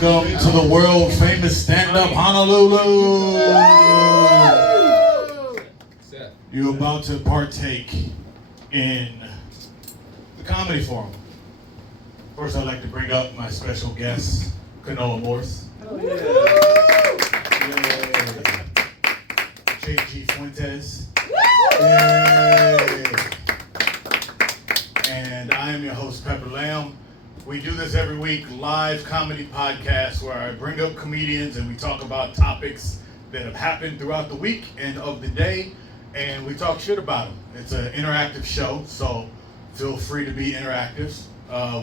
Welcome to the world famous stand-up Honolulu. You're about to partake in the comedy forum. First, I'd like to bring up my special guest, Kanoa Morse. JG Fuentes. Yay. And I am your host, Pepper Lamb. We do this every week, live comedy podcast where I bring up comedians and we talk about topics that have happened throughout the week and of the day, and we talk shit about them. It's an interactive show, so feel free to be interactive.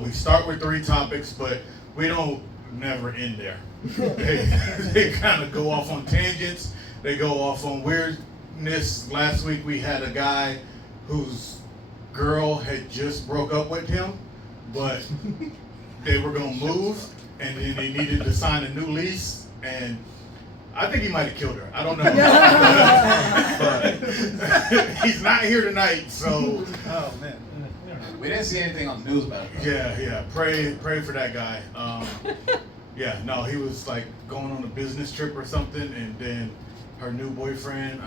We start with 3 topics, but we don't never end there. They kind of go off on tangents. They go off on weirdness. Last week we had a guy whose girl had just broke up with him, but they were gonna move, and then they needed to sign a new lease, and I think he might have killed her. I don't know. But he's not here tonight, so. Oh man, we didn't see anything on the news about it. Yeah. Pray for that guy. Yeah, no, he was like going on a business trip or something, and then her new boyfriend.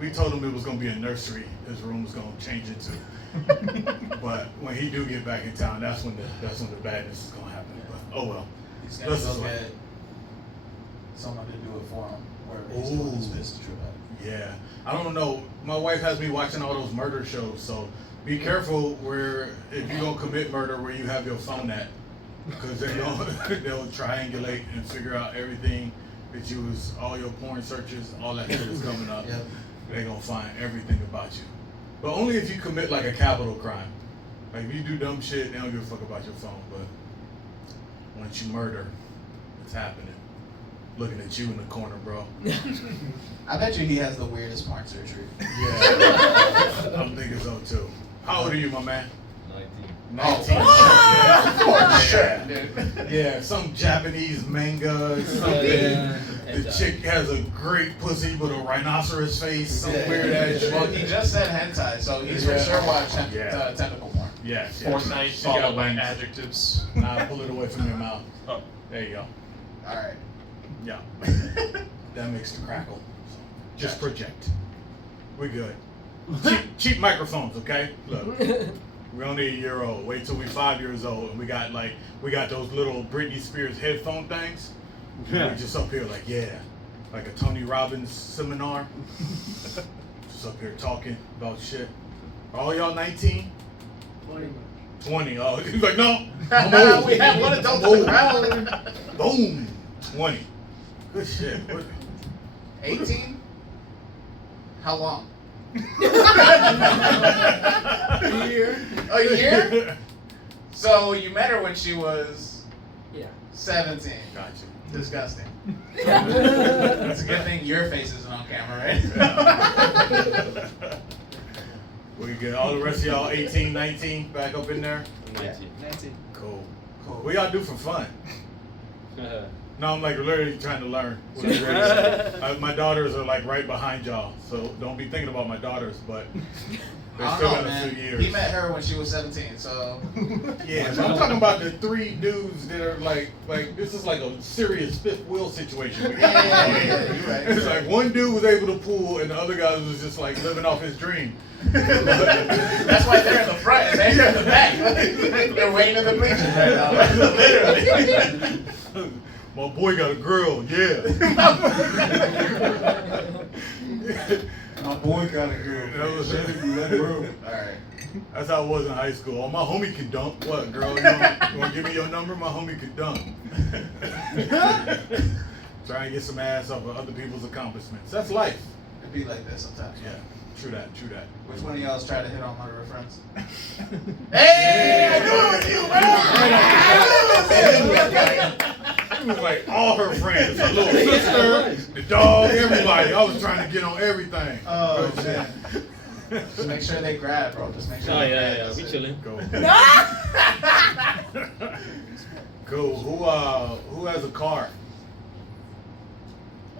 We told him it was gonna be a nursery. His room was gonna change into. But when he do get back in town, that's when the badness is gonna happen. But oh well. He's gonna go get someone to do it for him, wherever he's doing his business trip at. Yeah, I don't know. My wife has me watching all those murder shows, so be careful where if you're gonna commit murder, where you have your phone at, because they'll triangulate and figure out everything that you was, all your porn searches, all that shit is coming up. Yep. They're gonna find everything about you. But only if you commit like a capital crime. Like if you do dumb shit, they don't give a fuck about your phone. But once you murder, it's happening. Looking at you in the corner, bro. I bet you he has the weirdest porn surgery. Yeah, I'm thinking so too. How old are you, my man? 19. Oh, sure, dude. Yeah, some Japanese manga, something. The chick has a great pussy with a rhinoceros face, some weird ass shit. Well, he just said hentai, so he's for sure watched tentacle porn. Yes. Fortnite followed by adjectives. Nah, pull it away from your mouth. Oh. There you go. Alright. Yeah. That makes the crackle. Just project. We're good. Cheap microphones, okay? Look. We're only a year old. Wait till we're 5 years old, and we got those little Britney Spears headphone things. Yeah. We're just up here like a Tony Robbins seminar. Just up here talking about shit. Are all y'all 19? 20. Oh, he's like, no. I'm old. We have one adult on the ground. Boom. 20. Good shit. 18? How long? A year? A year? So you met her when she was 17. Gotcha. Disgusting. It's a good thing your face isn't on camera, right? We get all the rest of y'all 18, 19 back up in there? 19. Cool. What y'all do for fun? No, I'm like literally trying to learn. My daughters are like right behind y'all, so don't be thinking about my daughters, but they still got a few years. He met her when she was 17, so. Yeah, but I'm talking about the 3 dudes that are like this is like a serious fifth wheel situation. Yeah, you're right. It's like one dude was able to pull, and the other guy was just like living off his dream. That's why they're in the front and they're in the back. They're waiting in the bleachers right now. Literally. My boy got a grill, yeah. My boy got a girl. That was it. Alright. That's how it was in high school. Oh, my homie can dunk. What, girl? You want to give me your number? My homie can dunk. Try and get some ass off of other people's accomplishments. That's life. It'd be like that sometimes. Yeah, true that. Which one of y'all's tried to hit on one of her friends? Hey, I knew it was you, man! It was like all her friends, her little sister, the dog, everybody. I was trying to get on everything. Oh, man. Just make sure they grab, bro. Just make sure they grab. Yeah. We chilling. Cool. Cool. Who has a car?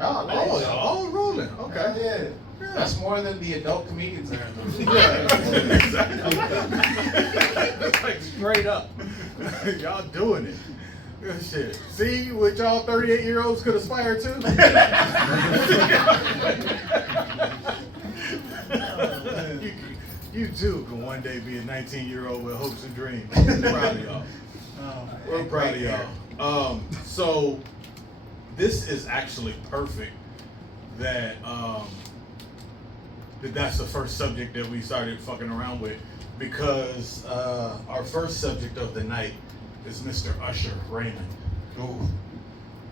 Oh, man. Oh, rolling. Okay. Yeah. That's more than the adult comedians are in the room. Yeah, exactly. Like straight up. Y'all doing it. Good shit. See what y'all 38-year-olds could aspire to? you too can one day be a 19-year-old with hopes and dreams. We're proud of y'all. We're proud of y'all. So this is actually perfect that that's the first subject that we started fucking around with, because our first subject of the night is Mr. Usher Raymond. Ooh.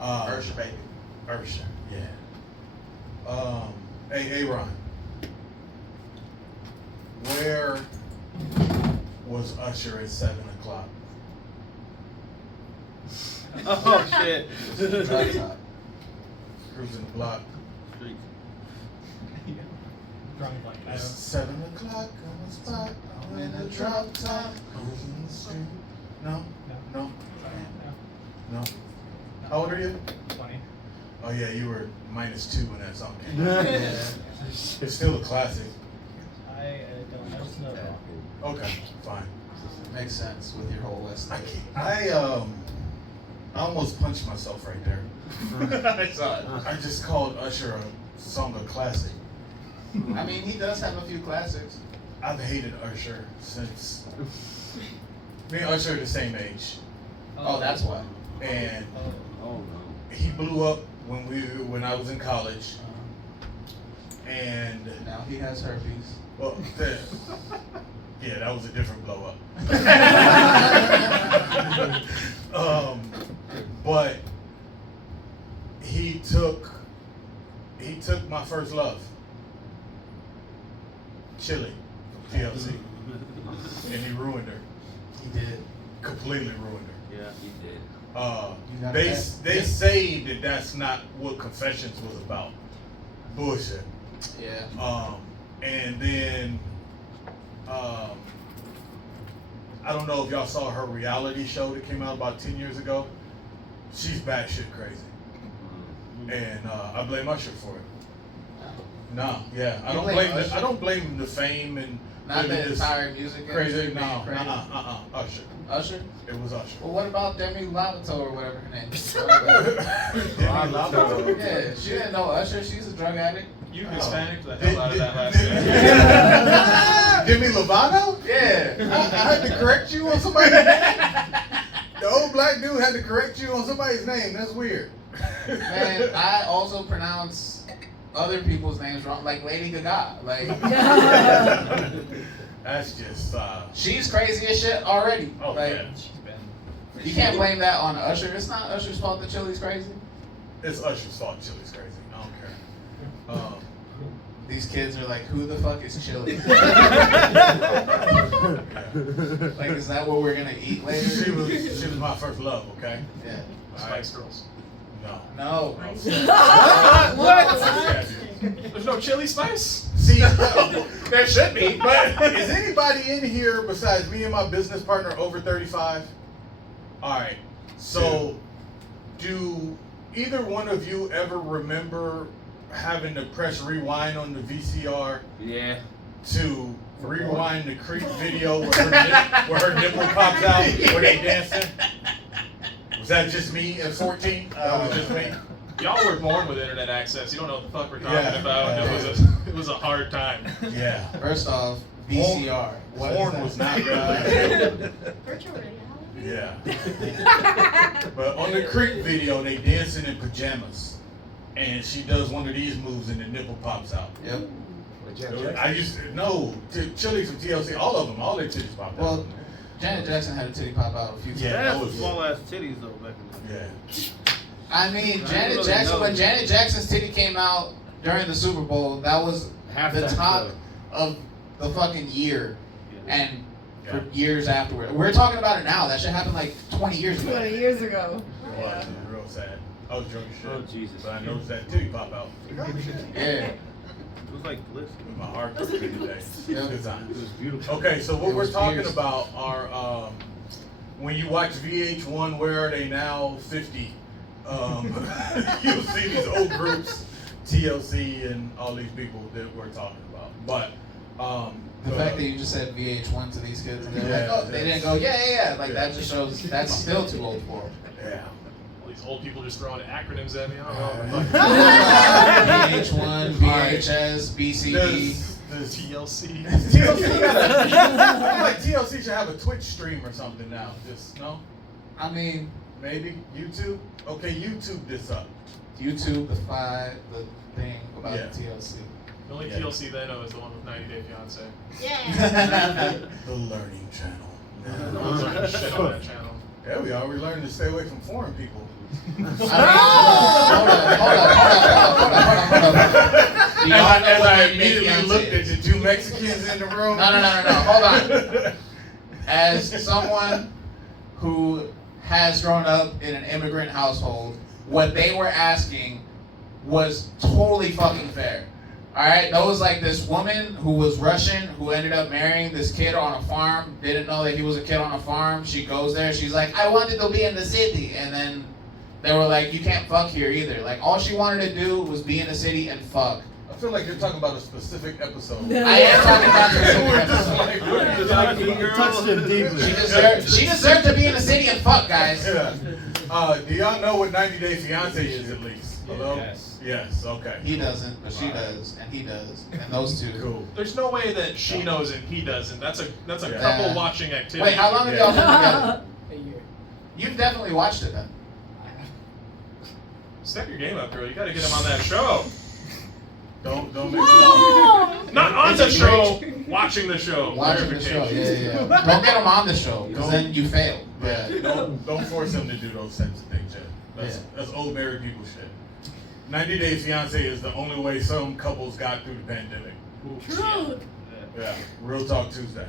Usher, baby. Usher, yeah. Hey, Aaron, where was Usher at 7 o'clock? Oh shit. Drop top. Cruising the block. It's 7 o'clock on the spot. I'm in a drop top. Cruising the street. No? No? No? How old are you? 20. Oh yeah, you were -2 when that song came out. It's still a classic. I don't know. Okay, fine. Makes sense with your whole West. I almost punched myself right there. I saw it. I just called Usher a song a classic. I mean, he does have a few classics. I've hated Usher since me and Usher are the same age, Oh, that's why. and Oh no. he blew up when I was in college, and Now he has herpes. well, yeah, that was a different blow up. But he took my first love, Chili, from TLC, and he ruined her. He did. Completely ruined her. Yeah, he did. You got They that? say that that's not what Confessions was about. Bullshit. Yeah. And then I don't know if y'all saw her reality show that came out about 10 years ago. She's batshit crazy, and I blame Usher for it. No, yeah, I You don't blame blame Usher? I don't blame the fame and Not living the this entire music crazy. industry being No, crazy. Usher. Usher? It was Usher. Well, what about Demi Lovato or whatever her name is? Demi Lovato. Yeah, she didn't know Usher. She's a drug addict. You Hispanic the hell out of that last name. Demi Lovato? Yeah. I had to correct you on somebody's name. The old black dude had to correct you on somebody's name. That's weird. Man, I also pronounce other people's names wrong, like Lady Gaga. Like, That's just she's crazy as shit already. oh Like, yeah. She's been. you can't blame that on Usher. It's not Usher's fault that Chili's crazy. It's Usher's fault. Chili's crazy. I don't care. These kids are like, who the fuck is Chili? Like, is that what we're gonna eat later? She was my first love. Okay. Yeah. Spice Girls. No. No. Yeah, There's no chili spice? see, There should be, but is anybody in here besides me and my business partner over 35? All right. So, do either one of you ever remember having to press rewind on the VCR Yeah. to rewind the Creep video where her nipple pops out where they dancing? Was that just me at 14? That was just me. Y'all were born with internet access. You don't know what the fuck we're talking Yeah. about. It was a hard time. Yeah. first off, VCR. What is Porn that? was not good. Virtual reality. Yeah. But on the Creep video, they dancing in pajamas, and she does one of these moves, and the nipple pops out. Yep. I used to know Chili from TLC, all of them, all their titties popped out. Well, Janet Jackson had a titty pop out a few times. Yeah, that That's was- small ass titties though back in the day. Yeah. I mean, I Janet really Jackson. know. When Janet Jackson's titty came out during the Super Bowl, that was the Halftime top show. of the fucking year, Yeah. and for Yeah. years afterward. We're talking about it now. That shit happened like 20 years ago. 20 years ago. It was real sad. I was drunk as shit. Oh, Jesus. But I noticed that titty pop out. Yeah. It was like bliss. My heart broke today. Yeah. Good It times. was beautiful. Okay, so what It we're was talking fierce. about are when you watch VH1, Where Are They Now 50, you'll see these old groups, TLC and all these people that we're talking about. But The fact that you just said VH1 to these kids, and they're like, oh, they didn't go, yeah. Like, that just shows that's still too old for them. Yeah. All these old people just throwing acronyms at me. I don't know. VH1, VHS, BCD. Does TLC. TLC I feel like TLC should have a Twitch stream or something now. Just, no? I mean, Maybe? YouTube? Okay, YouTube this up. YouTube, the thing about Yeah. TLC. The only TLC they know is the one with 90 Day Fiance. Yeah. The Learning Channel. No one's learning shit on that channel. Yeah, we are. We learned to stay away from foreign people. I mean, hold on. Do y'all know As what I 90 Day immediately Fiancé looked at is? the two Mexicans in the room. No. Hold on. As someone who has grown up in an immigrant household, what they were asking was totally fucking fair. Alright? There was like this woman who was Russian who ended up marrying this kid on a farm, didn't know that he was a kid on a farm. She goes there, she's like, I wanted to be in the city. And then they were like, you can't fuck here either. Like, all she wanted to do was be in the city and fuck. I feel like you're talking about a specific episode. I am talking about the We're just episode. like, what are you Just talking like about? Touched him deeply. She deserved to be in the city and fuck, guys. Yeah. Do y'all know what 90 Day Fiance is at least? Hello? Yes. Yes, okay. He doesn't, but she does, and he does, and those two. Cool. There's no way that she knows and he doesn't. That's a Yeah. couple watching activity. Wait, how long have y'all been together? A year. You've definitely watched it then. Step your game up, girl. You gotta get him on that show. Don't make it Not on the show, watching the show. Watching the show, Clarification. yeah. Don't get him on the show, because then you fail. Yeah, don't force him to do those types of things, Jen. That's old married people shit. 90 Day Fiance is the only way some couples got through the pandemic. True. Yeah, Real Talk Tuesday.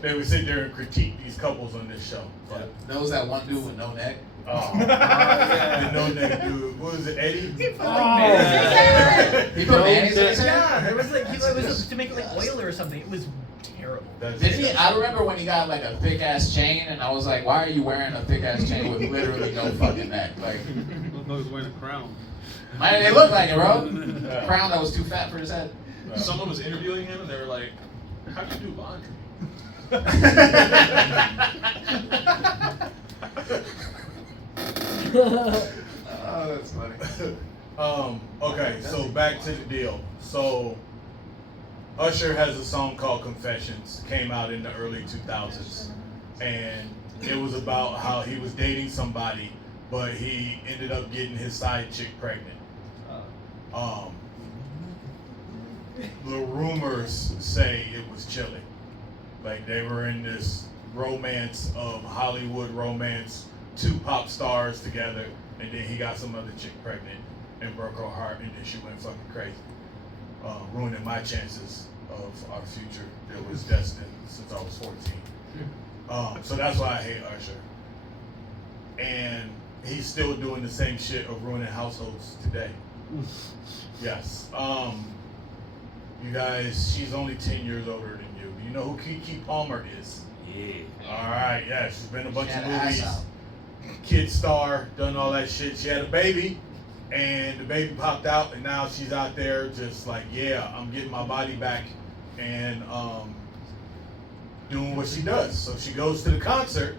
They would sit there and critique these couples on this show. But, Knows that one dude with no neck? oh, the no neck dude. What was it, Eddie? He put mayonnaise in his hair? Yeah, it was like it was to make it like oil or something. It was terrible. That's Did he? I remember when he got like a thick ass chain, and I was like, why are you wearing a thick ass chain with literally no fucking neck? Like, Look like he's wearing a crown. man, it looked like it, bro. A crown that was too fat for his head. Someone was interviewing him and they were like, how do you do laundry? Oh, that's funny. Okay, so back to the deal. So Usher has a song called Confessions, came out in the early 2000s, and it was about how he was dating somebody, but he ended up getting his side chick pregnant. The rumors say it was chilling. Like they were in this romance of Hollywood romance, two pop stars together, and then he got some other chick pregnant and broke her heart, and then she went fucking crazy, ruining my chances of our future that was destined since I was 14. So that's why I hate Usher. And he's still doing the same shit of ruining households today. Yes. You guys, she's only 10 years older than you. Do you know who Keke Palmer is? Yeah. All right, yeah, she's been in a bunch She of had an ass movies. out. Kid star, done all that shit. She had a baby, and the baby popped out, and now she's out there just like, yeah, I'm getting my body back, and doing what she does. So she goes to the concert,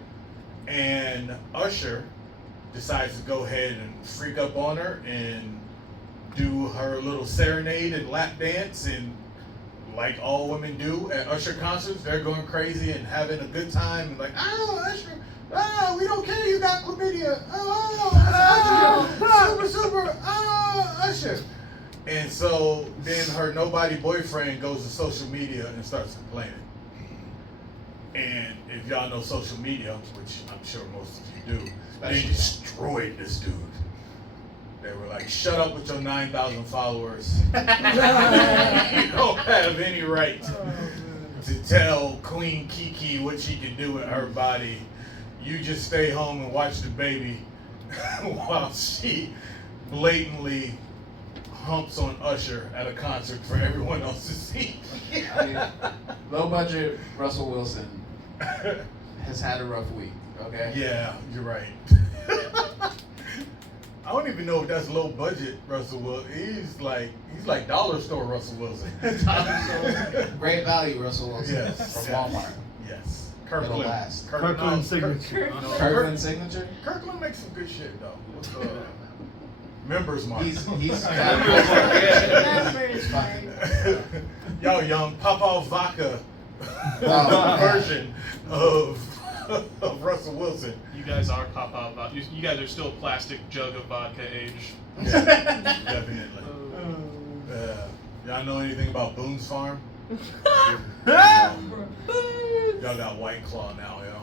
and Usher decides to go ahead and freak up on her and do her little serenade and lap dance, and like all women do at Usher concerts, they're going crazy and having a good time and like, oh, Usher, oh, we don't care you got chlamydia, oh, Usher, super, oh, Usher. And so then her nobody boyfriend goes to social media and starts complaining. And if y'all know social media, which I'm sure most of you do, they destroyed this dude. They were like, shut up with your 9,000 followers. You don't have any right to tell Queen Keke what she can do with her body. You just stay home and watch the baby while she blatantly humps on Usher at a concert for everyone else to see. I mean, low budget Russell Wilson has had a rough week, okay? Yeah, you're right. I don't even know if that's low budget Russell Wilson. He's like dollar store Russell Wilson. Great value, Russell Wilson. Yes. From Walmart. Yes. It'll Kirkland. last. Kirkland signature. Kirkland signature. Kirkland makes some good shit though. With, members mark. He's Members mark. Yo, young Papa Vodka Oh, version of Russell Wilson. You guys are pop-up. You guys are still plastic jug of vodka age. Yeah, definitely. Y'all know anything about Boone's Farm? Y'all got White Claw now, yo.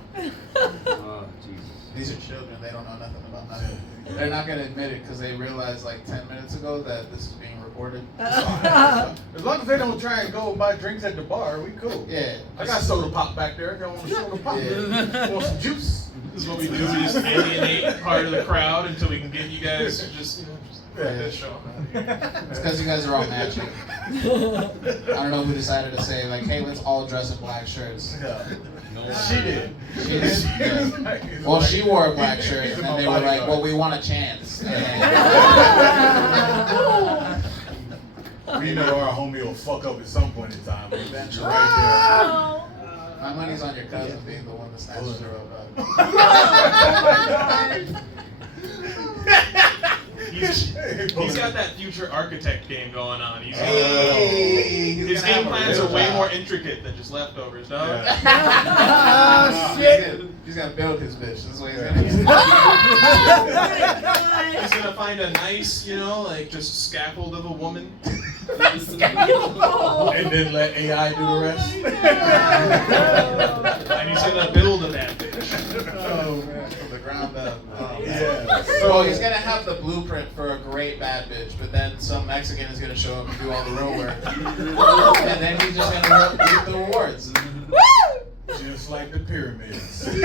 Oh, Jesus. These are children. They don't know nothing about nothing. They're not gonna admit it because they realized like 10 minutes ago that this is being recorded. As long as they don't try and go buy drinks at the bar, we cool. Yeah. I got soda pop back there. Y'all want soda pop? Yeah. Want some juice? This is what we do. We just alienate part of the crowd until we can get you guys to just Yeah. this show. It's because you guys are all matching. I don't know who decided to say like, hey, let's all dress in black shirts. Yeah. She did. She did? She Yeah. was like- Well, she wore a black He's shirt, in and my then they were like, bodyguard. well, we want a chance. And We know our homie will fuck up at some point in time. But Eventually. right my money's on your cousin being the one that snatches her up. He's there. got that future architect game going on. Hey, he's His gonna game have a plans real are way job. more intricate than just leftovers, dog. Yeah. He's gonna build his bitch. That's what he's Yeah. gonna do. He's gonna find a nice, like just scaffold of a woman. And then let AI do the rest. And he's gonna build a bad bitch. Oh man, from the ground up. Oh, man. Yeah. So he's gonna have the blueprint for a great bad bitch, but then some Mexican is gonna show up and do all the real work, and then he's just gonna reap the rewards. Just like the pyramids. Just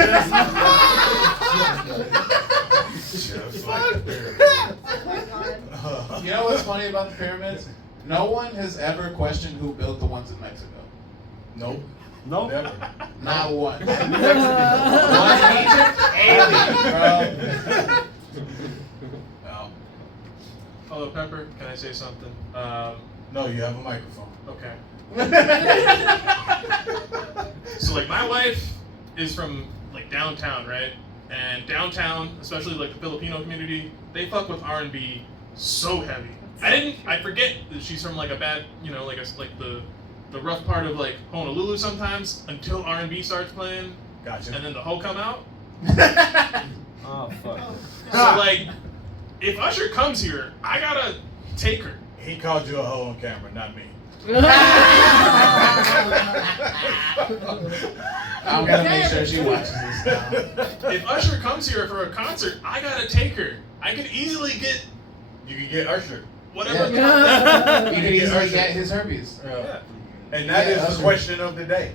like the pyramids. You know what's funny about the pyramids? No one has ever questioned who built the ones in Mexico. Nope. Nope. Never. Not one. One Egypt alien, bro. No. Hello, Pepper. Can I say something? No, you have a microphone. Okay. So like my wife is from like downtown, right? And downtown, especially like the Filipino community, they fuck with R&B so heavy. I forget that she's from like a bad, like the rough part of like Honolulu sometimes until R&B starts playing, Gotcha. and then the hoe come out. Oh, fuck. So like, if Usher comes here, I gotta take her. He called you a hoe on camera, not me. I'm gonna make sure she watches this now. If Usher comes here for a concert, I gotta take her. I could easily get You can get Usher. whatever. You could easily get his herpes. Yeah. And that Yeah, is Usher. the question of the day.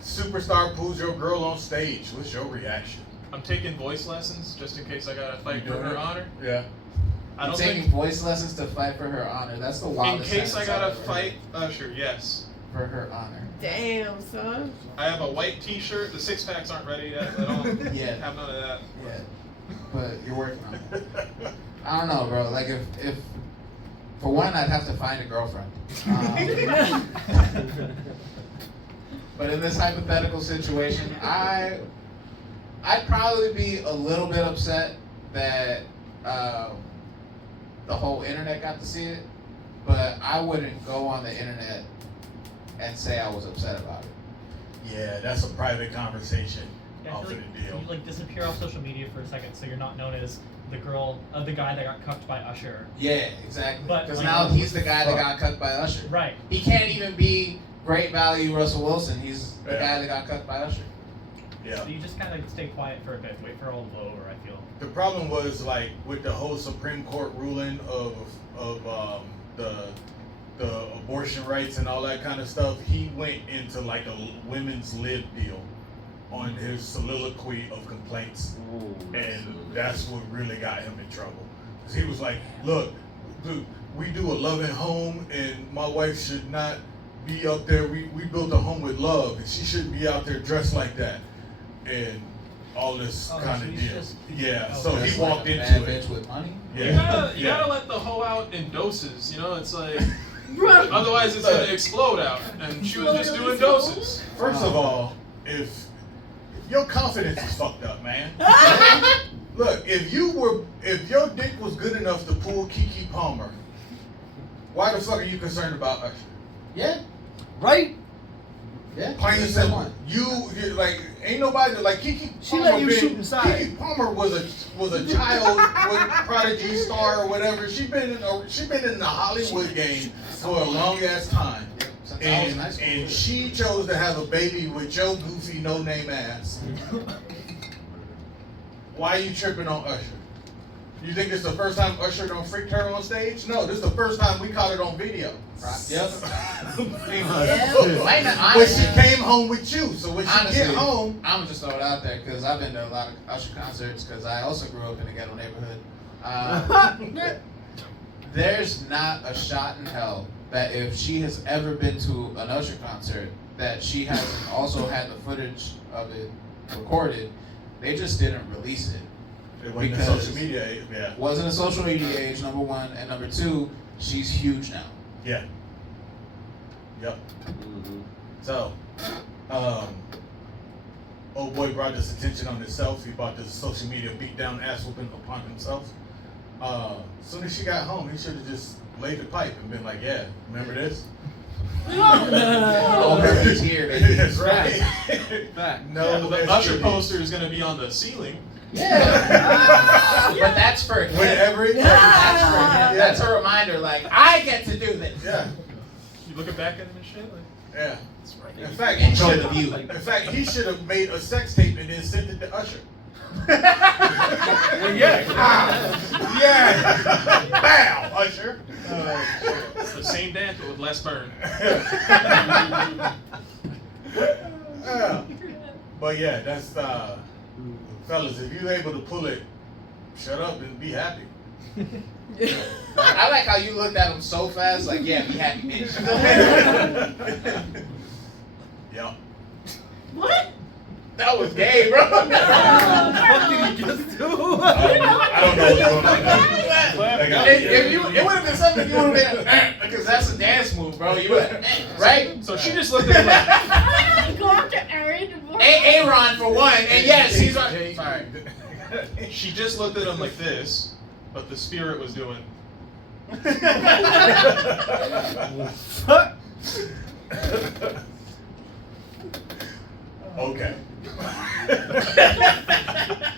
Superstar pulls your girl on stage. What's your reaction? I'm taking voice lessons just in case I gotta fight You for doing her it? honor. Yeah. I I'm don't taking think voice lessons to fight for her honor. That's the in wildest case I sentence gotta I've ever fight heard. Usher, yes. For her honor. Damn, son. I have a white T-shirt. The six packs aren't ready yet. I don't Yeah. have none of that. Yeah. But you're working on it. I don't know, bro. Like if for one, I'd have to find a girlfriend. But in this hypothetical situation, I'd probably be a little bit upset that the whole internet got to see it, but I wouldn't go on the internet and say I was upset about it. Yeah, that's a private conversation Yeah, I off of feel the like deal. you disappear off social media for a second, so you're not known as the guy that got cucked by Usher. Yeah, exactly. But, Because like, now he's the guy that got cut by Usher. Right. He can't even be great value Russell Wilson. He's the Yeah. guy that got cut by Usher. Yeah. So you just kind of stay quiet for a bit, wait for it all to blow over, I feel. The problem was like with the whole Supreme Court ruling of the abortion rights and all that kind of stuff. He went into like a women's lib deal on his soliloquy of complaints, and that's what really got him in trouble. 'Cause he was like, "Look, dude, we do a loving home, and my wife should not be up there. We built a home with love, and she shouldn't be out there dressed like that." And all this Oh, kind so of he's deal. just- Yeah, Oh, so Just he like walked a into bad it. bitch with money. You Yeah, gotta let the hoe out in doses. You know, it's like Bro. otherwise it's gonna explode out. And she was just doing doses. First of all, if your confidence is fucked up, man. Look, if your dick was good enough to pull Keke Palmer, why the fuck are you concerned about Usher? Yeah. Right? Yeah. Plain and simple. You like ain't nobody like Keke She Palmer. let you shoot inside. Keke Palmer was a child with prodigy star or whatever. She been in the Hollywood game for a long ass time. Since I was in high school. And she chose to have a baby with your goofy no name ass. Why are you tripping on Usher? You think this is the first time Usher done freaked her on stage? No, this is the first time we caught it on video. Yep. When she came home with you, so when she Honestly, get home, I'm gonna just throw it out there because I've been to a lot of Usher concerts because I also grew up in a ghetto neighborhood. There's not a shot in hell that if she has ever been to an Usher concert that she hasn't also had the footage of it recorded. They just didn't release it. it wasn't Because- social media. Yeah, Wasn't a social media age, number one, and number two, she's huge now. yeah, yep. Mm-hmm. So, old boy brought this attention on himself. He brought this social media beatdown ass whooping upon himself. As soon as she got home, he should have just laid the pipe and been like, "Yeah, remember this?" Oh, he's here, baby. That's right. Fact. No, Yeah, but the that's Usher true. poster is gonna be on the ceiling. Yeah. But that's for him. Whenever it takes. That's for him. Yeah. That's a reminder, like, I get to do this. Yeah, You looking back at him and shit, like yeah. that's right. In fact, Enjoy the view. In fact, he should have made a sex tape and then sent it to Usher. Yeah. Yeah. Bow, Usher. It's the same dance but with less burn. But yeah, that's fellas. If you're able to pull it, shut up and be happy. I like how you looked at him so fast, like, yeah, be happy, bitch. Yeah. What? That was gay, bro. What did you just do? I don't know what's going on. It would have been something you would have been, because that's a dance move, bro. You would, right? So she just looked at him like, I go after Aaron. Aaron for one, and yes, he's right. Sorry. she just looked at him like this, but the spirit was doing. Okay.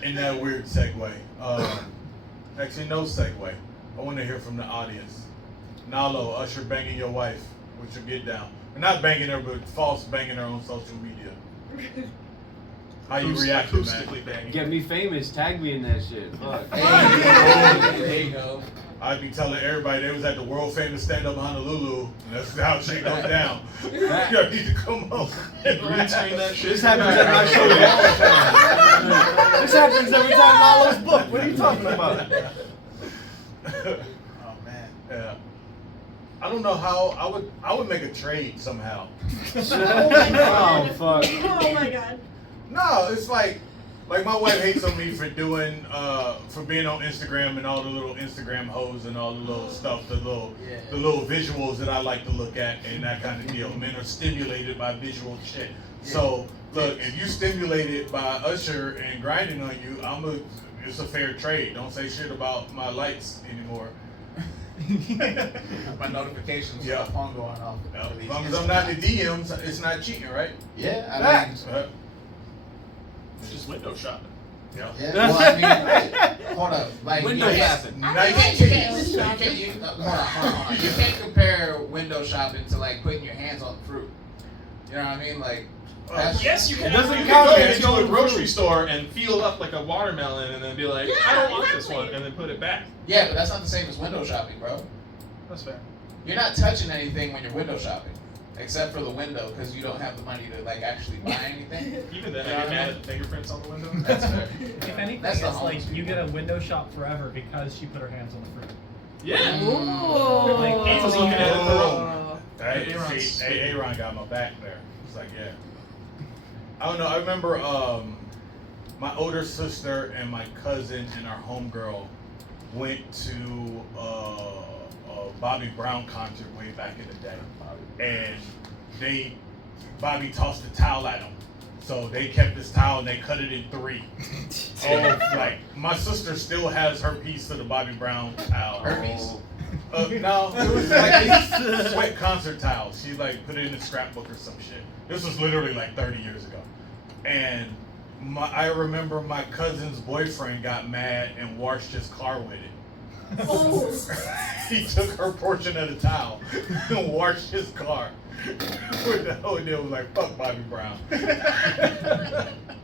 In that weird segue. Actually, no segue. I want to hear from the audience. Nalo, Usher banging your wife. What's your get down? Not banging her, but false banging her on social media. How you reacting, man? Acoustically banging. Get me famous. Tag me in that shit. Fuck. There you go. I'd be telling everybody they was at the world famous stand up in Honolulu. And that's how shit goes down. You need to come home. Green screen that shit. This happens at my show all the time. This happens every time Lalo's book. What are you talking about? Oh man. Yeah. I don't know how I would make a trade somehow. Oh fuck. Oh my god. No, it's like my wife hates on me for doing for being on Instagram and all the little Instagram hoes and all the little stuff, the little visuals that I like to look at and that kind of deal. Men are stimulated by visual shit. So look, if you stimulated by Usher and grinding on you, it's a fair trade. Don't say shit about my likes anymore. My notifications Yeah. keep on going off. As long as I'm not in the DMs, it's not cheating, right? Yeah, I mean, It's just window shopping. Yeah. yeah. Well, I mean, hold up, like Window you can't- shopping. Nice You titties. hold on. You can't compare window shopping to like putting your hands on the fruit. You know what I mean? Like, that's, Yes, you can. It doesn't you count can if it's go into a on grocery fruit. store and feel up like a watermelon and then be like, I Yeah, don't want this exactly. one, and then put it back. yeah, but that's not the same as window shopping, bro. That's fair. You're not touching anything when you're window shopping, except for the window because you don't have the money to like actually buy anything. Even then, Yeah, I get I mad mean- at fingerprints on the window. That's fair. If anything, That's it's the like homeless you people. get a window shop forever because she put her hands on the fruit. Yeah. Ooh. Like, I was looking at it for Hey, Aaron's see, Aaron got my back there. It's like, yeah. I don't know. I remember my older sister and my cousin and our homegirl went to a Bobby Brown concert way back in the day, and Bobby tossed a towel at him. So they kept this towel and they cut it in 3. Like my sister still has her piece of the Bobby Brown towel. Her piece? No, it was like these sweat concert towels. She like put it in a scrapbook or some shit. This was literally like 30 years ago. And I remember my cousin's boyfriend got mad and washed his car with it. Oh. He took her portion of the towel and washed his car. The whole deal was like, fuck Bobby Brown.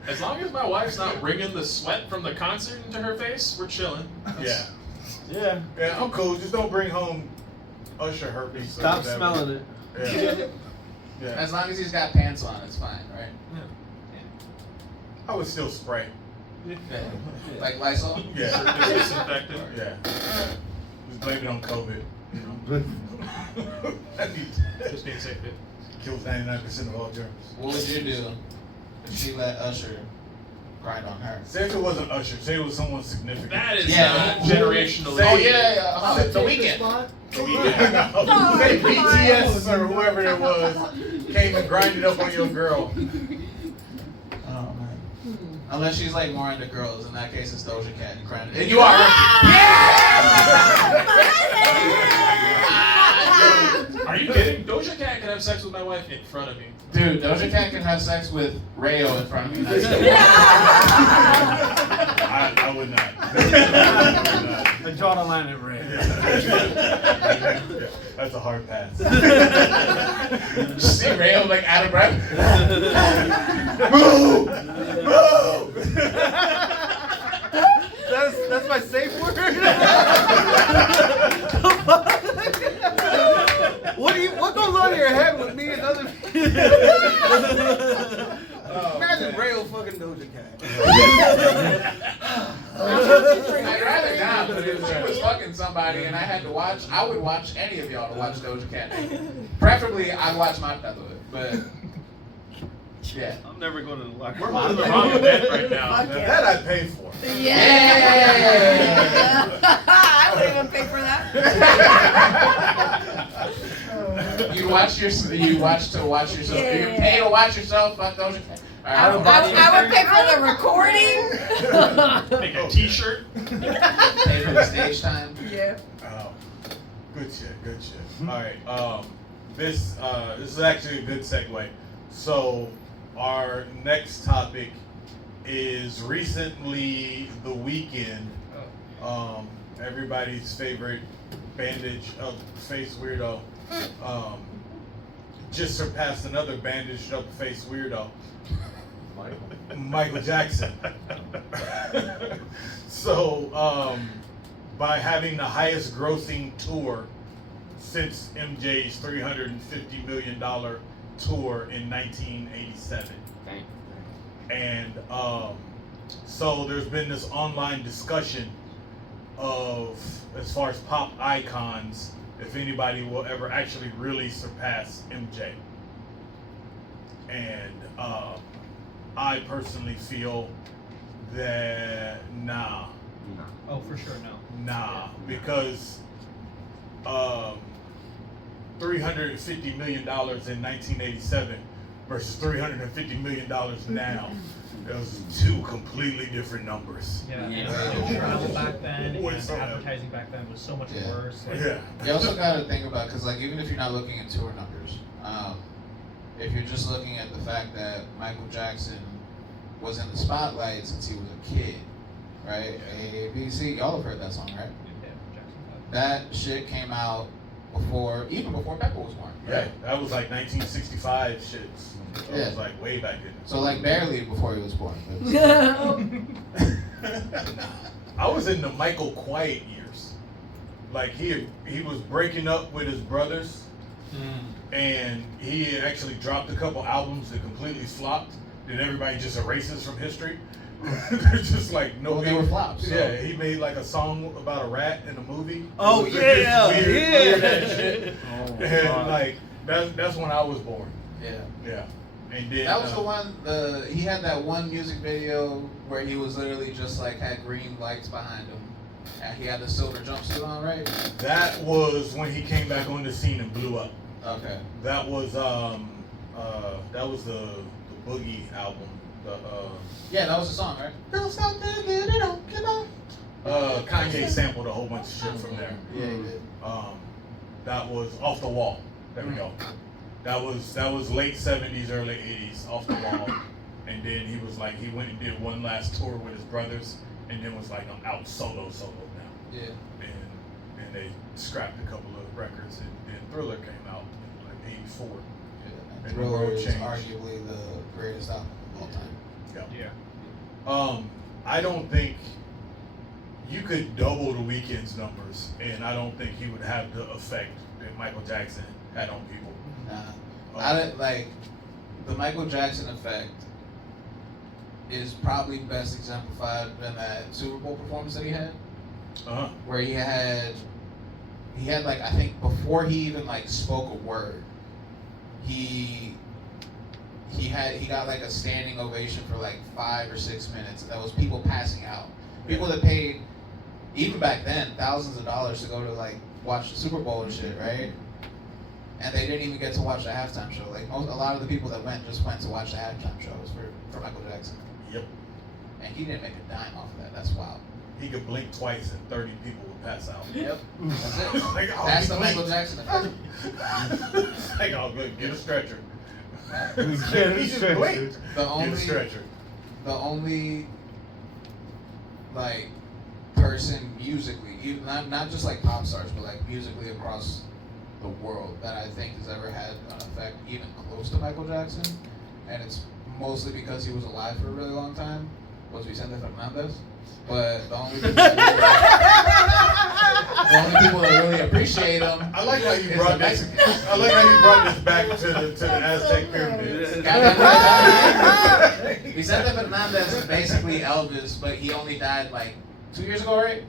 As long as my wife's not wringing the sweat from the concert into her face, we're chilling. Yeah. Yeah. Yeah, I'm cool. Just don't bring home Usher herpes. or Stop whatever. smelling it. Yeah. Yeah. As long as he's got pants on, it's fine, right? I would still spray. Yeah. Like Lysol? Yeah. It's disinfectant. Yeah. Just blame it on COVID. You know? Just being safe. Kills 99% of all germs. What would you do if she let Usher grind on her? Say if it wasn't Usher. Say it was someone significant. That is Yeah. generational. Say- Oh, yeah. The Weeknd. The Weeknd. No, say come on. BTS or whoever it was came and grinded up on your girl. Oh, man. Unless she's like more into girls. In that case, it's Doja Cat and Crown. And you are Are you kidding? Doja Cat can have sex with my wife in front of me. Dude, Doja Cat can have sex with Rayo in front of me. That's I would not. I I draw the line at red. Yeah, that's a hard pass. Just see Rayo like out of breath. Move! Move! That's my safe word. What goes on in your head with me and other people? Imagine Rayo fucking Doja Cat. I'd rather not, but if she was fucking somebody and I had to watch, I would watch any of y'all to watch Doja Cat. Preferably, I'd watch my brother, but yeah. I'm never going to the locker We're room. on the wrong event right now. Fuck yeah. That I'd pay for. Yeah. I wouldn't even pay for that. You watch yourself. Yeah. You pay to watch yourself. Fuck Doja Cat. All I would pay for the recording. Make a T-shirt. Pay for the stage time. Yeah. Oh, good shit, good shit. All right, this is actually a good segue. So our next topic is recently the weekend. Everybody's favorite bandage up face weirdo just surpassed another bandaged up face weirdo. Michael Jackson. So, by having the highest grossing tour since MJ's $350 million tour in 1987. And so there's been this online discussion of, as far as pop icons, if anybody will ever actually really surpass MJ. And I personally feel that nah, Oh, for sure, no. because $350 million in 1987 versus $350 million now. Those are two completely different numbers. Yeah, Yeah. and travel back then and Whatsoever. advertising back then was so much Yeah. worse. Like, Yeah. You also got to think about, because like even if you're not looking at tour numbers, if you're just looking at the fact that Michael Jackson was in the spotlight since he was a kid, right? A, B, C, y'all have heard that song, right? yeah, Jackson Five. That shit came out even before Pepper was born, Yeah, right? that was like 1965 shit. That Yeah. was like way back then. So like barely before he was born. But I was in the Michael Quiet years. Like he was breaking up with his brothers, and he actually dropped a couple albums that completely flopped. That everybody just erases from history. They're just like no. Well, they were flops. So. Yeah, he made like a song about a rat in a movie. Oh, It was yeah, just weird yeah. ass shit. Oh, my And God. like that's when I was born. Yeah. Yeah. And then That was the one. He had that one music video where he was literally just like had green lights behind him, and he had the silver jumpsuit on, right? That was when he came back on the scene and blew up. Okay. That was the Boogie album. Yeah, that was the song, right? Don't stop thinking, come on. Kanye sampled a whole bunch of shit from there. Yeah, he did. That was Off the Wall. There we go. That was late 70s, early 80s, Off the Wall. And then he was like, he went and did one last tour with his brothers, and then was like, I'm out solo now. Yeah. And they scrapped a couple of records, and then Thriller came out in like '84. Yeah. And Thriller the world is changed. arguably the greatest album of all time. Yeah. I don't think you could double the Weeknd's numbers, and I don't think he would have the effect that Michael Jackson had on people. Nah. I didn't like the Michael Jackson effect is probably best exemplified in that Super Bowl performance that he had, Uh-huh. where he had like, I think before he even like spoke a word, he got like a standing ovation for like 5 or 6 minutes. That was people passing out. People that paid, even back then, thousands of dollars to go to like watch the Super Bowl and shit, right? And they didn't even get to watch the halftime show. Like a lot of the people that went just went to watch the halftime show. It was for Michael Jackson. Yep. And he didn't make a dime off of that. That's wild. He could blink twice and 30 people would pass out. Yep. That's it. Like, oh, That's he the blinked. Michael Jackson effect. Like, oh, good, get a stretcher. Get a He just stretcher. blinked. The Get only a stretcher. the only like person musically, not just like pop stars, but like musically across the world that I think has ever had an effect even close to Michael Jackson, and it's mostly because he was alive for a really long time, was Vicente Fernandez. But the only people that really appreciate him. I like how you is brought the this. Mexicans. I like how you brought this back to the Aztec pyramids. Vicente Fernandez is basically Elvis, but he only died like 2 years ago, right?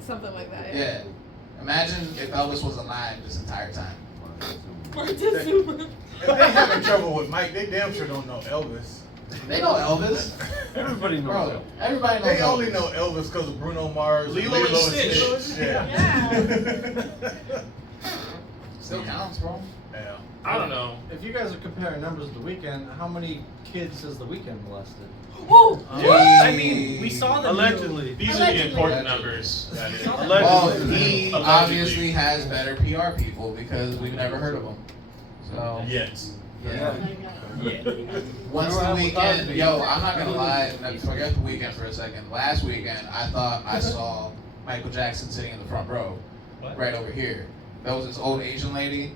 Something like that. Yeah. Imagine if Elvis was alive this entire time. If If they having trouble with Mike, they damn sure don't know Elvis. They know Elvis. Everybody knows Bro, that. everybody knows They only Elvis. know Elvis because of Bruno Mars, Lilo and Stitch. Yeah. Still counts, bro. Yeah. I don't know. If you guys are comparing numbers of the weekend, how many kids has the weekend molested? Whoa! I mean, we saw the Allegedly. These are the important numbers. That is. Well, Allegedly. he Allegedly. obviously has better PR people because we've never heard of him. So, Yes. yeah. Yeah. Once the weekend, yo, I'm not gonna lie, forget the weekend for a second. Last weekend, I thought I saw Michael Jackson sitting in the front row, What? right over here. That was this old Asian lady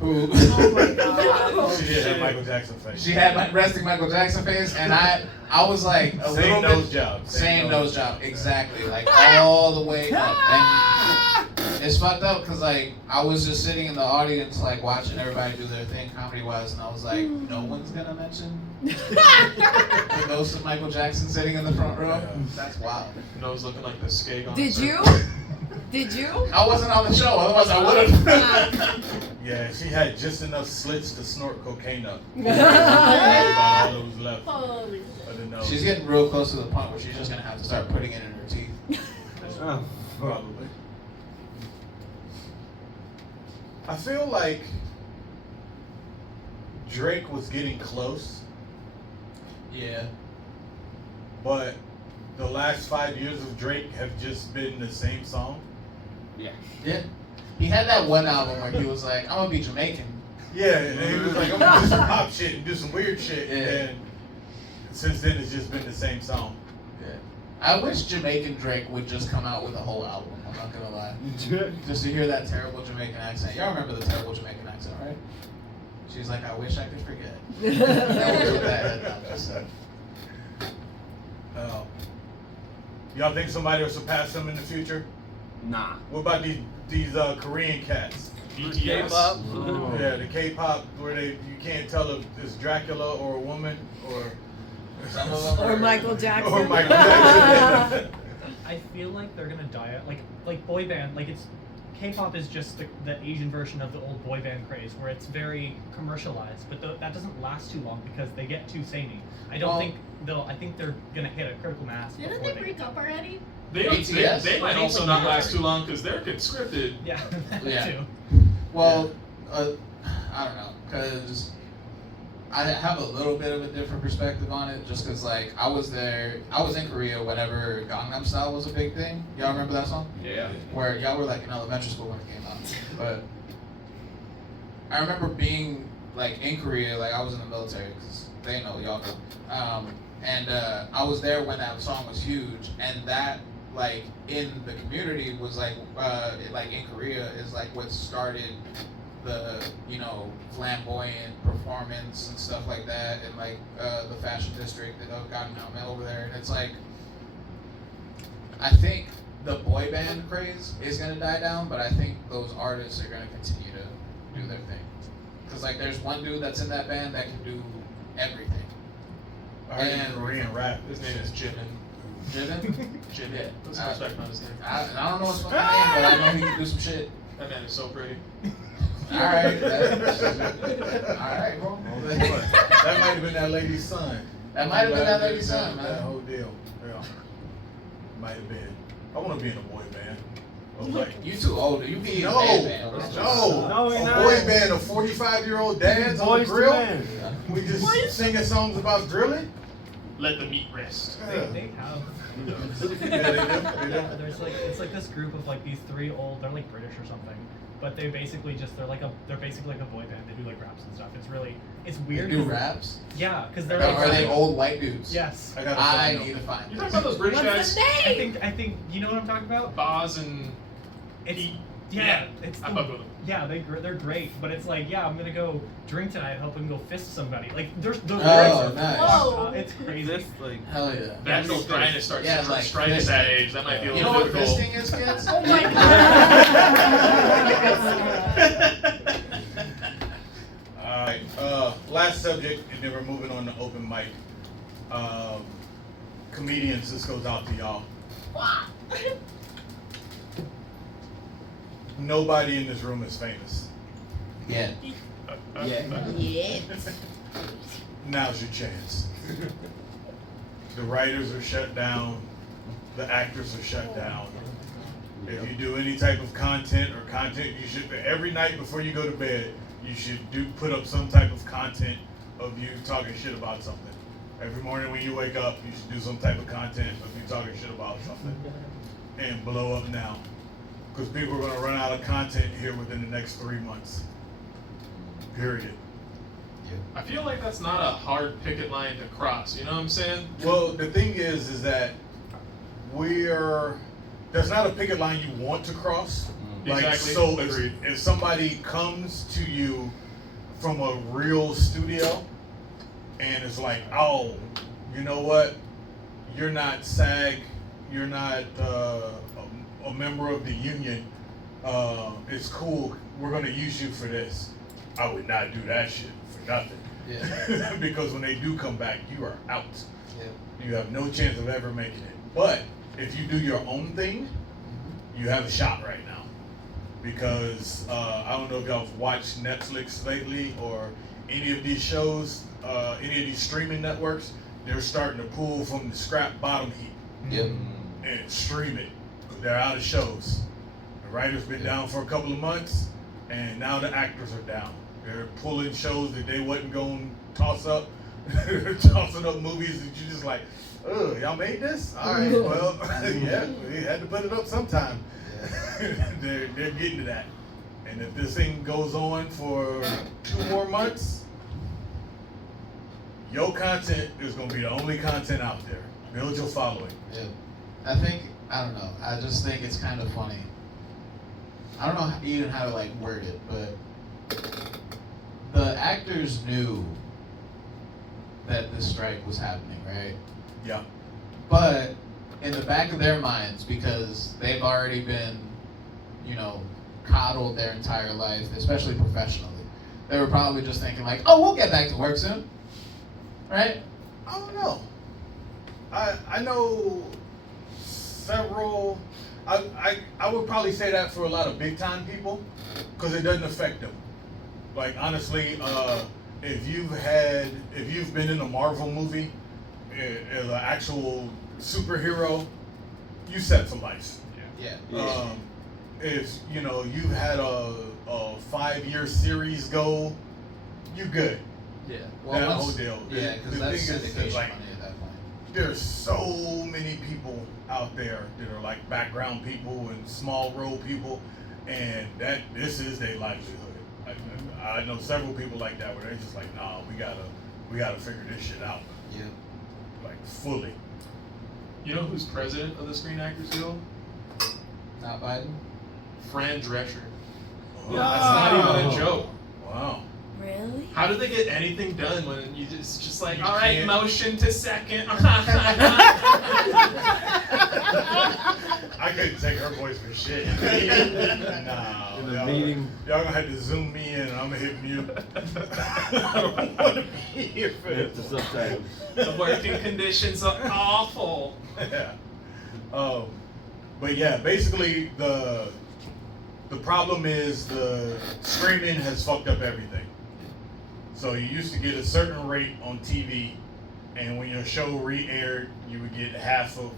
who Oh my god. She did have Michael Jackson face. she had my resting Michael Jackson face, and I was like a Same little nose bit job. same nose job, exactly, like all the way up. And it's fucked up because like I was just sitting in the audience like watching everybody do their thing comedy wise, and I was like, no one's gonna mention the ghost of Michael Jackson sitting in the front row. Yeah. That's wild. Nose looking like the skeg on Did the you? Did you? I wasn't on the show, otherwise I would have. Yeah, she had just enough slits to snort cocaine up. About all that was left Holy of the nose. She's getting real close to the point where she's just gonna have to start putting it in her teeth. Oh, Probably. I feel like Drake was getting close, Yeah. but the last 5 years of Drake have just been the same song. yeah. Yeah. He had that one album where he was like, I'm gonna be Jamaican. Yeah, and he was like, I'm gonna do some pop shit and do some weird shit. Yeah. And since then, it's just been the same song. Yeah. I wish Jamaican Drake would just come out with a whole album, I'm not gonna lie. Just to hear that terrible Jamaican accent. Y'all remember the terrible Jamaican accent, right? She's like, I wish I could forget. That was what that headline just said. Y'all think somebody will surpass him in the future? Nah. What about these Korean cats? BTS. K-pop. Oh. Yeah, the K-pop where you can't tell if it's Dracula or a woman or Some of them Or are- Michael Jackson. or Michael Jackson. I feel like they're gonna die out. Like boy band. Like it's K-pop is just the Asian version of the old boy band craze, where it's very commercialized, but that doesn't last too long because they get too samey. I think they're gonna hit a critical mass. Didn't before they break up already? They BTS? might also not last too long because they're conscripted. Yeah, Yeah. too. Well, I don't know, because I have a little bit of a different perspective on it, just because, like, I was in Korea whenever Gangnam Style was a big thing. Y'all remember that song? Yeah. Where y'all were, like, in elementary school when it came out. But I remember being, like, in Korea, like, I was in the military, because they know, y'all know. And I was there when that song was huge, and that, like, in the community was, like in Korea, is, like, what started the, you know, flamboyant performance and stuff like that, and, like, the fashion district that gotten out over there. And it's like, I think the boy band craze is gonna die down, but I think those artists are gonna continue to do their thing. Cause, like, there's one dude that's in that band that can do everything. I heard Korean rap. His name is Jimin. Jimin? Jimin. Yeah. Put some respect on his name. I don't know his fucking name, but I know he can do some shit. That man is so pretty. Alright. Alright, bro. That might have been that lady's son. That might have been that lady's son, That man. whole deal. Yeah. Might have been. I want to be in a boy band. Of like, You too old. You be in a no, band. no, No, a we're not. boy band of 45-year-old dads on the Boys to grill. men. We just singing songs about drilling. Let the meat rest. They have. Yeah, they do. There's like it's like this group of like these three old. They're like British or something, but they basically just they're basically like a boy band. They do like raps and stuff. It's They weird. do 'cause- raps? Yeah, because they're Or like are they old white dudes? Yes. I gotta I fucking need know. to find You this. talking about those British What's guys? the name? I think you know what I'm talking about. Boz and It's Pete. yeah. It's I fuck with them. yeah. They're great, but it's like yeah, I'm gonna go drink tonight, helping go fist somebody. Like there's the lyrics Oh, are nice. Whoa. it's crazy. This, like, Hell yeah. Natural dryness starts Yeah, like striking at fisting. that age. That might be a You know little what difficult. fisting is, kids? Oh my god. Alright, last subject, and then we're moving on to open mic. Comedians, this goes out to y'all. Nobody in this room is famous. Yeah. Yeah. Now's your chance. The writers are shut down. The actors are shut down. If you do any type of content, you should, every night before you go to bed, you should put up some type of content of you talking shit about something. Every morning when you wake up, you should do some type of content of you talking shit about something. And blow up now. Because people are going to run out of content here within the next 3 months. Period. I feel like that's not a hard picket line to cross. You know what I'm saying? Well, the thing is that there's not a picket line you want to cross. Like, Exactly. so Agreed. if somebody comes to you from a real studio and it's like, oh, you know what? You're not SAG, you're not a member of the union. It's cool. We're going to use you for this. I would not do that shit for nothing. Yeah. Because when they do come back, you are out. Yeah. You have no chance of ever making it. But if you do your own thing, you have a shot right now. Because I don't know if y'all have watched Netflix lately or any of these shows, any of these streaming networks. They're starting to pull from the scrap bottom heap Yep. and stream it. They're out of shows. The writers been down for a couple of months, and now the actors are down. They're pulling shows that they wasn't going to toss up. They're tossing up movies that you just like, oh, y'all made this? All right, well, yeah, we had to put it up sometime. They're getting to that. And if this thing goes on for 2 more months, your content is going to be the only content out there. Build your following. Yeah. I don't know. I just think it's kind of funny. I don't know even how to like word it, but the actors knew that this strike was happening, right? Yeah. But in the back of their minds, because they've already been, you know, coddled their entire life, especially professionally, they were probably just thinking like, oh, we'll get back to work soon, right? I don't know. I know several I would probably say that for a lot of big time people, because it doesn't affect them. Like honestly, if you've been in a Marvel movie as an actual superhero, you set for life. Yeah. If you've had a 5-year series go, you good. Yeah. That whole deal. Yeah, because The that's thing is, syndication like, money at that point. there's so many people out there that are like background people and small role people, and this is their livelihood. I know several people like that where they're just like, nah, we gotta figure this shit out. Yeah. Like fully. You know who's president of the Screen Actors Guild? Not Biden. Fran Drescher. Oh, That's not even a joke. Wow. Really? How did they get anything done when it's just like, all right, can't- motion to second? I couldn't take her voice for shit. Nah. In a y'all- meeting. Y'all gonna have to zoom me in and I'm gonna hit mute. I don't want to be here for Hit the this. subtitles. The working conditions are awful. Yeah. But yeah, basically the problem is the streaming has fucked up everything. So you used to get a certain rate on TV, and when your show re-aired, you would get half of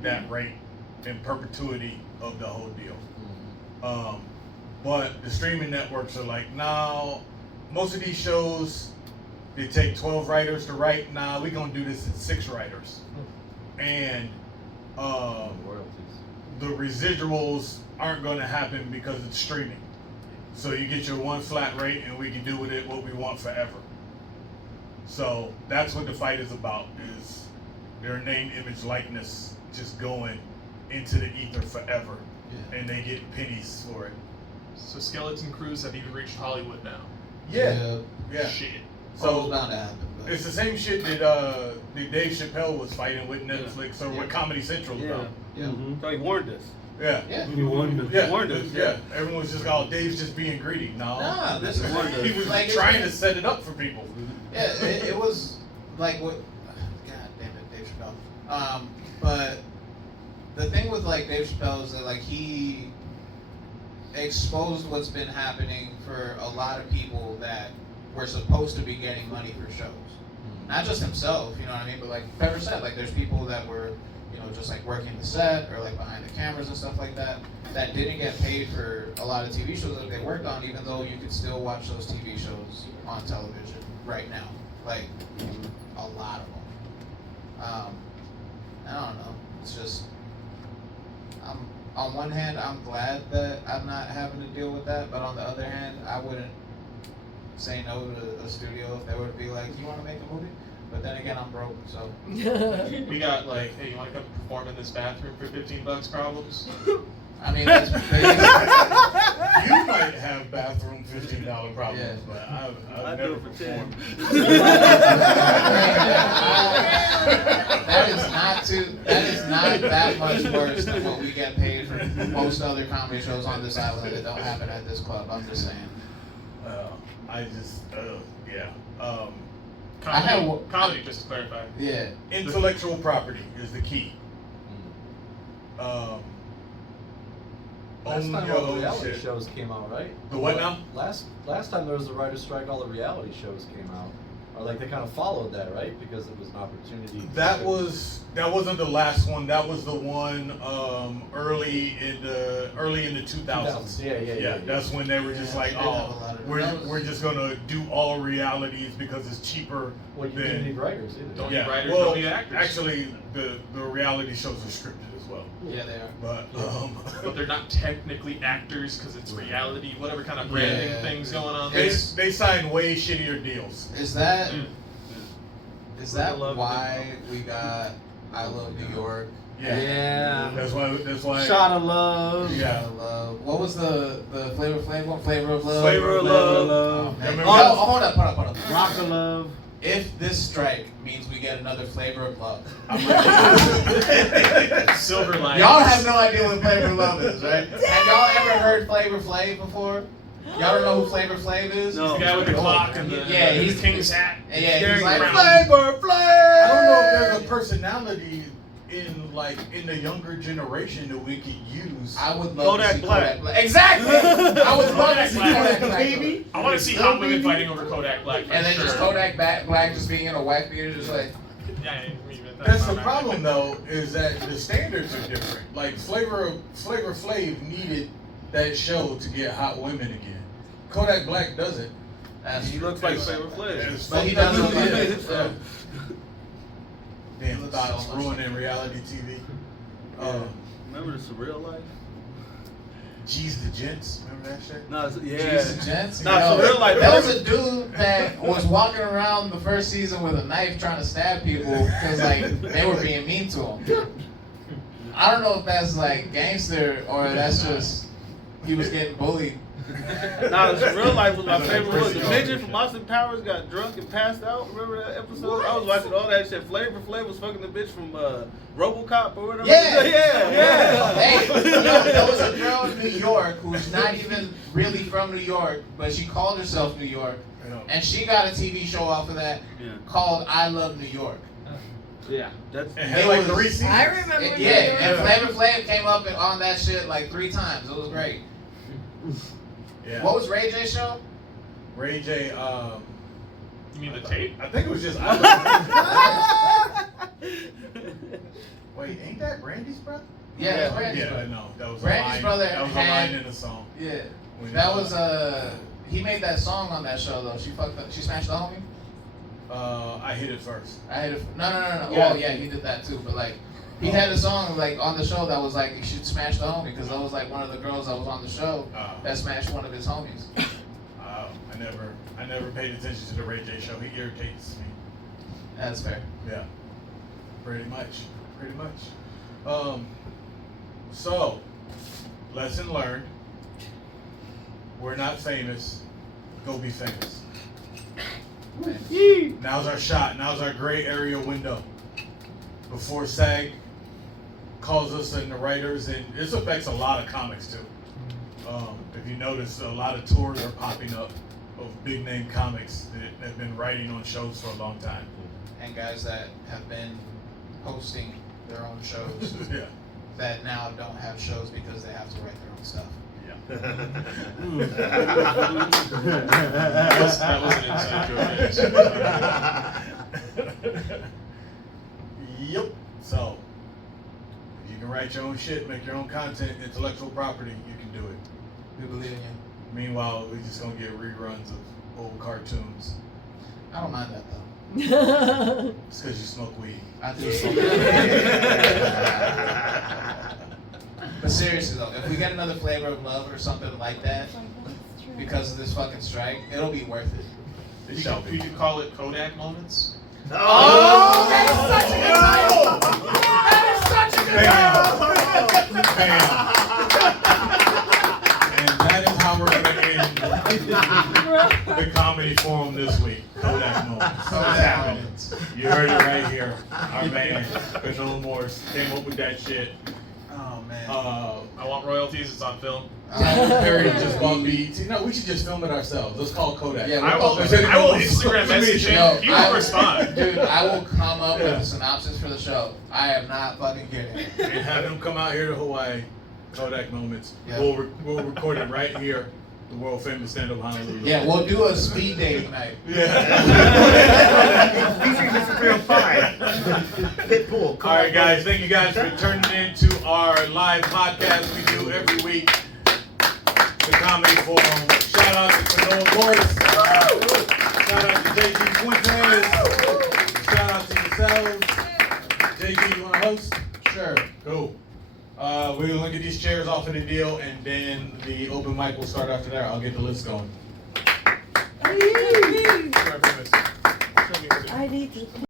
that rate in perpetuity of the whole deal. But the streaming networks are like, no, most of these shows, they take 12 writers to write. Nah, we're gonna do this at 6 writers. And Royalties. the residuals aren't going to happen because it's streaming. So you get your one flat rate and we can do with it what we want forever. So that's what the fight is about, is their name, image, likeness just going into the ether forever. Yeah. And they get pennies for it. So skeleton crews have even reached Hollywood now. Yeah. Shit. So So bound to happen. But it's the same shit that Dave Chappelle was fighting with Netflix or Yeah. what Comedy Central's about. yeah. Mm-hmm. So he warned us. Yeah. Yeah. He warned us. Yeah, Warned us, yeah. Everyone was just, oh, Dave's just being greedy. No. Nah, this is He was like trying to set it up for people. Yeah, it was like what? God damn it, Dave Chappelle. But the thing with like Dave Chappelle is that like he exposed what's been happening for a lot of people that were supposed to be getting money for shows. Not just himself, you know what I mean, but like Pepper said, like there's people that were, just like working the set or like behind the cameras and stuff like that didn't get paid for a lot of TV shows that they worked on, even though you could still watch those TV shows on television right now. Like a lot of them. I don't know. It's just on one hand, I'm glad that I'm not having to deal with that, but on the other hand, I wouldn't say no to a studio if they were to be like, "You want to make a movie?" But then again, I'm broke, so. We got like, hey, you want to come perform in this bathroom for $15 problems? I mean, that's basically, You might have bathroom $15 problems, Yeah. but I've I never do it for 10. performed. that is not that much worse than what we get paid for most other comedy shows on this island that don't happen at this club. I'm just saying. Yeah. Comedy, just to clarify. Yeah. Intellectual property is the key. Last Own time your all the own reality shit. shows came out, right? The what now? Last time there was a writer's strike, all the reality shows came out. Or like they kind of followed that, right? Because it was an opportunity. That wasn't the last one. That was the one early in the 2000s. Yeah. That's when they were just Yeah, like, they did have a lot of- we're just gonna do all realities because it's cheaper. Well, you didn't need writers either. Don't Yeah. need writers, Well, don't need actors. actually, the reality shows are scripted as well. Yeah, they are. But But they're not technically actors because it's reality, whatever kind of branding Yeah. things going on they there. they sign way shittier deals. Is that Mm. is that I love why we got I Love New York? Yeah. That's why. Shot of love. Yeah. What was the Flavor Flav one? Flavor of Love. Flavor of Love. Oh, man. Remember- Oh, hold up. Rock of love. If this strike means we get another Flavor of Love, Silver Linings. y'all have no idea what Flavor of Love is, right? Have y'all ever heard Flavor Flav before? Y'all don't know who Flavor Flav is? No. The guy with the clock and the, Yeah, he's King's hat. Yeah, he's Scary like Brown. Flavor Flav. I don't know if there's a personality in the younger generation that we could use. I would love to Kodak see Black. Kodak Black. Exactly. I would love to see Kodak Black. Baby. I want to see hot women fighting over Kodak Black. For And then sure. just Kodak Black just being in a whack beater, just like. Yeah, That's the problem, though, is that the standards are different. Like Flavor Flav needed that show to get hot women again. Kodak Black doesn't. He looks like Flavor Flav. But he does look like Yeah. it. Damn Looks thoughts so much ruining reality TV. Remember the surreal life? G's the Gents, remember that shit? No, Jeez, yeah. gents. Nah, surreal life. There was a dude that was walking around the first season with a knife trying to stab people because like they were being mean to him. I don't know if that's like gangster or that's just he was getting bullied. Nah, the real life was my favorite one. The midget from Austin Powers got drunk and passed out. Remember that episode? I was watching all that shit. Flavor Flav was fucking the bitch from RoboCop or whatever. Yeah. yeah. Hey, there was a girl in New York who's not even really from New York, but she called herself New York, and she got a TV show off of that Yeah. called I Love New York. Yeah. That's It had like It was- 3 seasons. I remember. Yeah, New York. and Flavor Flav came up on that shit like 3 times. It was great. Yeah. What was Ray J's show? Ray J, You mean the tape? I think it was just Wait, ain't that Brandy's brother? Yeah, that's Brandy's Yeah, brother. no, that was Brandy's a line. brother That was a had- line in the song. Yeah. When, That was he made that song on that show though. She fucked up. She smashed the homie. I hit it first. I had it. No. Yeah. Oh yeah, he did that too. But like, he had a song like on the show that was like, you should smash the homie because that was like one of the girls that was on the show that smashed one of his homies. I never paid attention to the Ray J show. He irritates me. That's fair. Yeah, pretty much. So, lesson learned. We're not famous. Go be famous. Now's our shot. Now's our gray area window. Before SAG calls us and the writers, and this affects a lot of comics too. If you notice, a lot of tours are popping up of big name comics that have been writing on shows for a long time. And guys that have been hosting their own shows Yeah. that now don't have shows because they have to write their own stuff. That was an inside joke. Yep. So, if you can write your own shit, make your own content, intellectual property, you can do it. We believe in you. Meanwhile, we're just gonna get reruns of old cartoons. I don't mind that though. It's because you smoke weed. I do. But seriously though, if we get another Flavor of Love or something like that because of this fucking strike, it'll be worth it. It You shall could be. you call it Kodak moments? Oh! That is such a good Bam. Bam. And that is how we're gonna end the comedy forum this week. Kodak moments. Kodak moments. You heard it right here. Our man, Kanoa Morse, came up with that shit. Oh man. I want royalties. It's on film. Perry just bought BET. No, we should just film it ourselves. Let's call Kodak. Yeah, I will Instagram message him. Yo, He will respond. Dude, I will come up with a synopsis for the show. I am not fucking kidding. And have him come out here to Hawaii. Kodak moments. Yeah. We'll record it right here. The world famous stand up Honolulu. Yeah, we'll do a speed dating night. Yeah. Featuring Mr. 305. Pitbull. All right, guys. Thank you guys for turning in to our live podcast we do every week. The Comedy Forum. Shout out to Kanoa Morse. Shout out to JG Fuentes. Shout out to yourselves. JG, you want to host? Sure. Cool. We're going to get these chairs off of the deal, and then the open mic will start after that. I'll get the list going. I need to